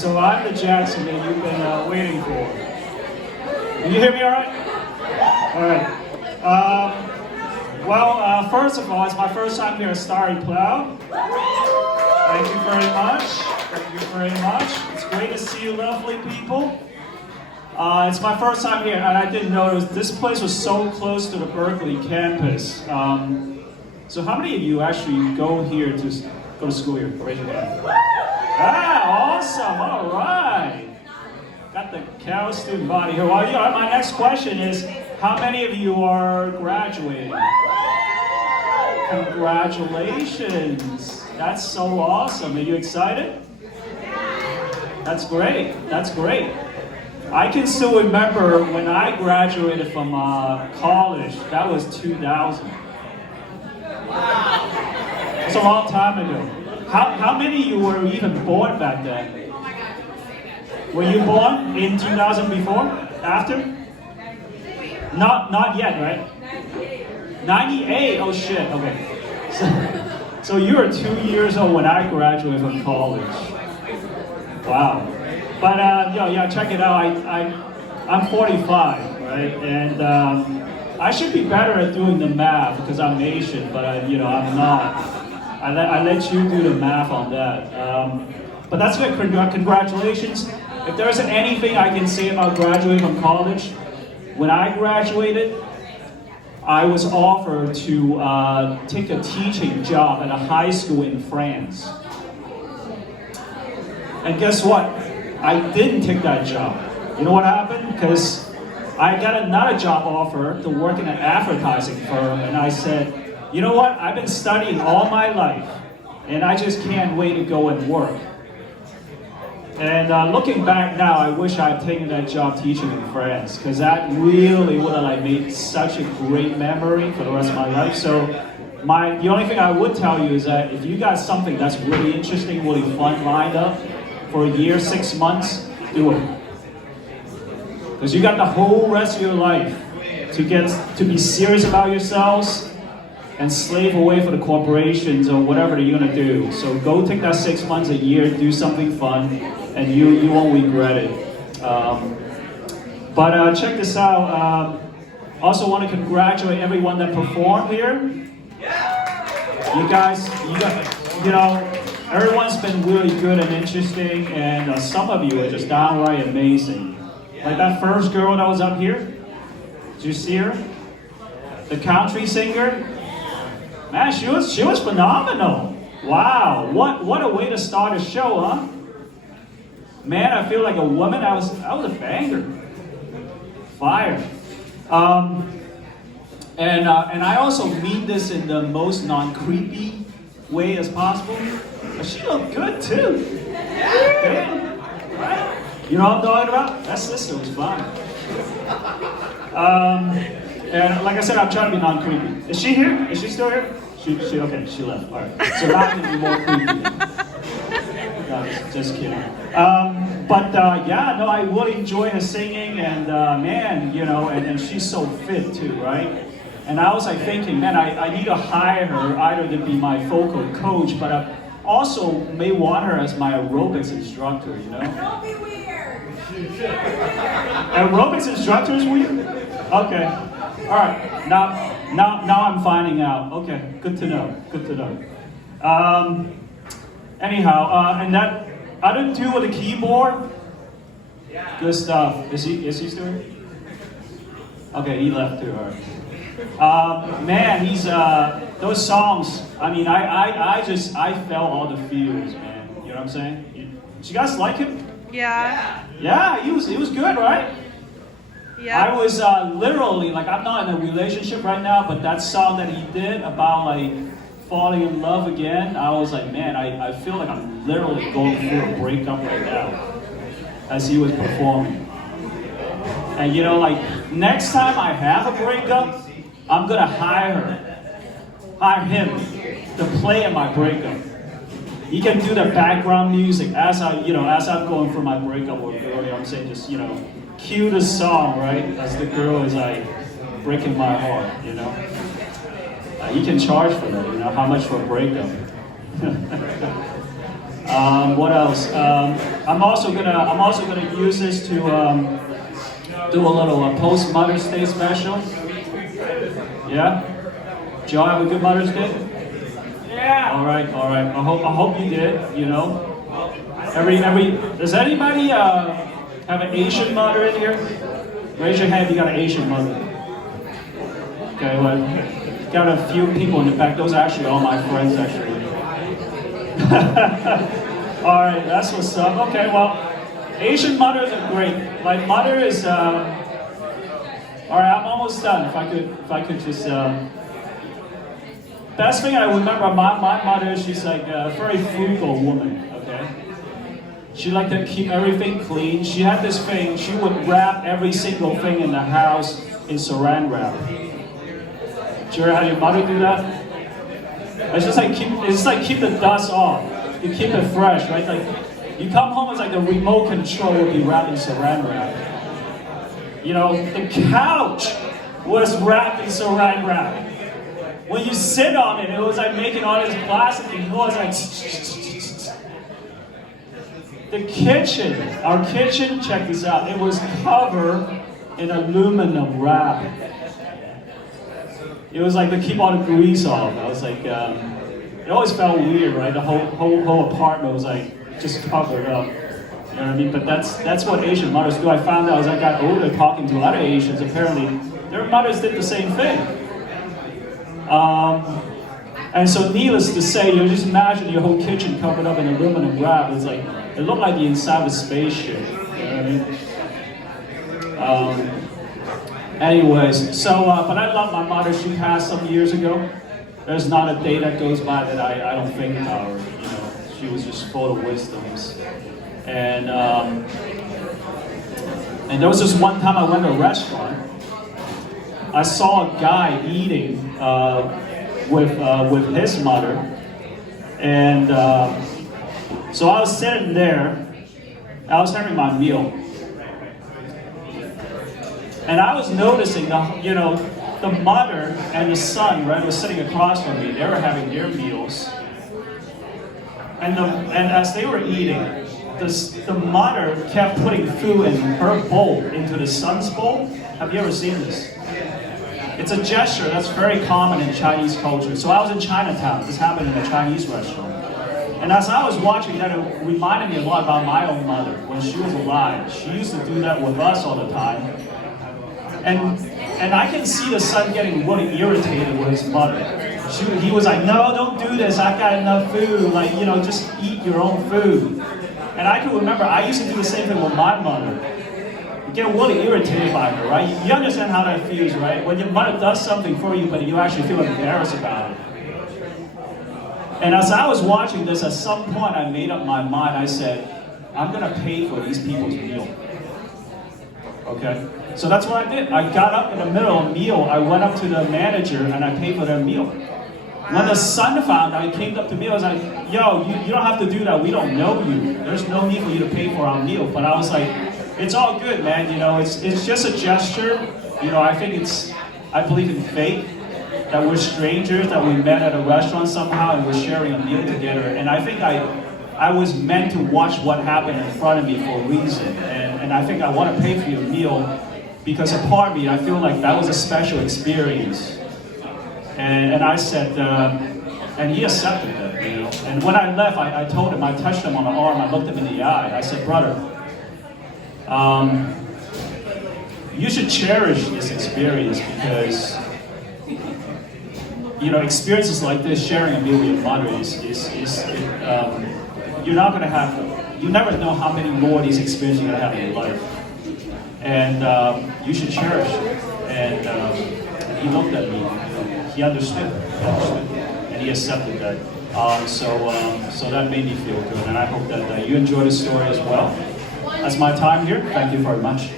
So I'm the Jackson that you've been waiting for. Can you hear me all right? All right. First of all, it's my first time here at Starry, Plough. Thank you very much. Thank you very much. It's great to see you lovely people. It's my first time here, and I didn't notice this place was so close to the Berkeley campus. So how many of you actually go here to go to school here? Raise your hand. Ah, awesome, all right. Got the Cal student body here. Well, my next question is, how many of you are graduating? Congratulations. That's so awesome. Are you excited? That's great, that's great. I can still remember when I graduated from college, that was 2000. That's a long time ago. How many of you were even born back then? Were you born in 2000 before? After? Not yet, right? 98? Oh shit, okay. So you were 2 years old when I graduated from college. Wow. But check it out. I'm 45, right? And I should be better at doing the math because I'm Asian, but I'm not. I let you do the math on that. But that's good. Congratulations. If there isn't anything I can say about graduating from college, when I graduated, I was offered to take a teaching job at a high school in France. And guess what? I didn't take that job. You know what happened? Because I got another job offer to work in an advertising firm, and I said, you know what? I've been studying all my life, and I just can't wait to go and work. And looking back now, I wish I had taken that job teaching in France, because that really would have made such a great memory for the rest of my life. So the only thing I would tell you is that if you got something that's really interesting, really fun lined up for a year, 6 months, do it. Because you got the whole rest of your life to be serious about yourselves and slave away for the corporations or whatever you're gonna do. So go take that 6 months, a year, do something fun, and you won't regret it. But check this out. Also want to congratulate everyone that performed here. You guys, everyone's been really good and interesting, and some of you are just downright amazing. Like that first girl that was up here. Did you see her? The country singer. Man, she was phenomenal. Wow, what a way to start a show, huh? Man, I feel like a woman. I was a banger. Fire. And I also mean this in the most non-creepy way as possible. But she looked good too. Yeah. Right? You know what I'm talking about? That sister was fine. And like I said, I'm trying to be non-creepy. Is she here? Is she still here? She okay, she left. All right. So now I'm going to be more creepy. No, just kidding. I really enjoy her singing, and man, and she's so fit too, right? And I was thinking, man, I need to hire her either to be my vocal coach, but I also may want her as my aerobics instructor, Don't be weird. Aerobics instructor is weird? Okay. All right. Now I'm finding out. Okay. Good to know. Good to know. And that other dude with the keyboard. Good stuff. Is he still here? Okay, he left too. All right. Man, he's those songs. I mean, I felt all the feels, man. You know what I'm saying? Did you guys like him? Yeah. Yeah, he was good, right? Yeah. I was literally I'm not in a relationship right now, but that song that he did about falling in love again, I was like, man, I feel like I'm literally going through a breakup right now as he was performing. And next time I have a breakup, I'm gonna hire him to play in my breakup. He can do the background music as I'm going through my breakup with a girl. I'm saying just cue the song, right? As the girl is breaking my heart, You can charge for that, how much for a breakup? What else? I'm also gonna use this to do a little post Mother's Day special. Yeah. Joe, have a good Mother's Day. Yeah. All right. I hope you did. You know. Does anybody have an Asian mother in here? Raise your hand if you got an Asian mother. Okay, well, got a few people in the back. Those are actually all my friends, actually. All right, that's what's up. Okay, well, Asian mothers are great. My mother is. All right, I'm almost done. If I could just. Best thing I remember, my mother, she's like a very frugal woman. Okay. She liked to keep everything clean. She had this thing. She would wrap every single thing in the house in saran wrap. Did you ever have your mother do that? It's just like keep the dust off. You keep it fresh, right? Like you come home, it's like the remote control would be wrapped in saran wrap. You know, the couch was wrapped in saran wrap. When you sit on it, it was like making all this plastic and it was like. The kitchen, our kitchen, check this out, it was covered in aluminum wrap. It was like to keep all the grease off. I was like, it always felt weird, right? The whole apartment was like just covered up. You know what I mean? But that's what Asian mothers do. I found out as I got older talking to other Asians, apparently their mothers did the same thing. And so needless to say, you just imagine your whole kitchen covered up in aluminum wrap. It's like, it looked like the inside of a spaceship. You know what I mean? Anyways, so, but I love my mother. She passed some years ago. There's not a day that goes by that I don't think about her. You know, she was just full of wisdoms. And there was this one time I went to a restaurant. I saw a guy eating with his mother, and so I was sitting there. I was having my meal, and I was noticing the mother and the son, right, was sitting across from me. They were having their meals, and as they were eating, the mother kept putting food in her bowl into the son's bowl. Have you ever seen this? It's a gesture that's very common in Chinese culture. So I was in Chinatown. This happened in a Chinese restaurant. And as I was watching that, it reminded me a lot about my own mother. When she was alive, she used to do that with us all the time. And I can see the son getting really irritated with his mother. He was like, no, don't do this. I've got enough food. Like, just eat your own food. And I can remember, I used to do the same thing with my mother. You get really irritated by her, right? You understand how that feels, right? When your mother does something for you, but you actually feel embarrassed about it. And as I was watching this, at some point I made up my mind. I said, I'm gonna pay for these people's meal. Okay? So that's what I did. I got up in the middle of a meal, I went up to the manager and I paid for their meal. When the son found out, he came up to me, I was like, yo, you don't have to do that, we don't know you. There's no need for you to pay for our meal. But I was like, it's all good, man, it's just a gesture. I believe in fate, that we're strangers, that we met at a restaurant somehow and we're sharing a meal together. And I think I was meant to watch what happened in front of me for a reason. And I think I want to pay for your meal because a part of me, I feel like that was a special experience. And I said, and he accepted that, And when I left, I told him, I touched him on the arm, I looked him in the eye, I said, brother, you should cherish this experience because, experiences like this, sharing a meal with your mother you're not going to have, you never know how many more of these experiences you're going to have in your life. And you should cherish it. And he looked at me, he understood, and he accepted that. So that made me feel good, and I hope that you enjoy the story as well. That's my time here. Thank you very much.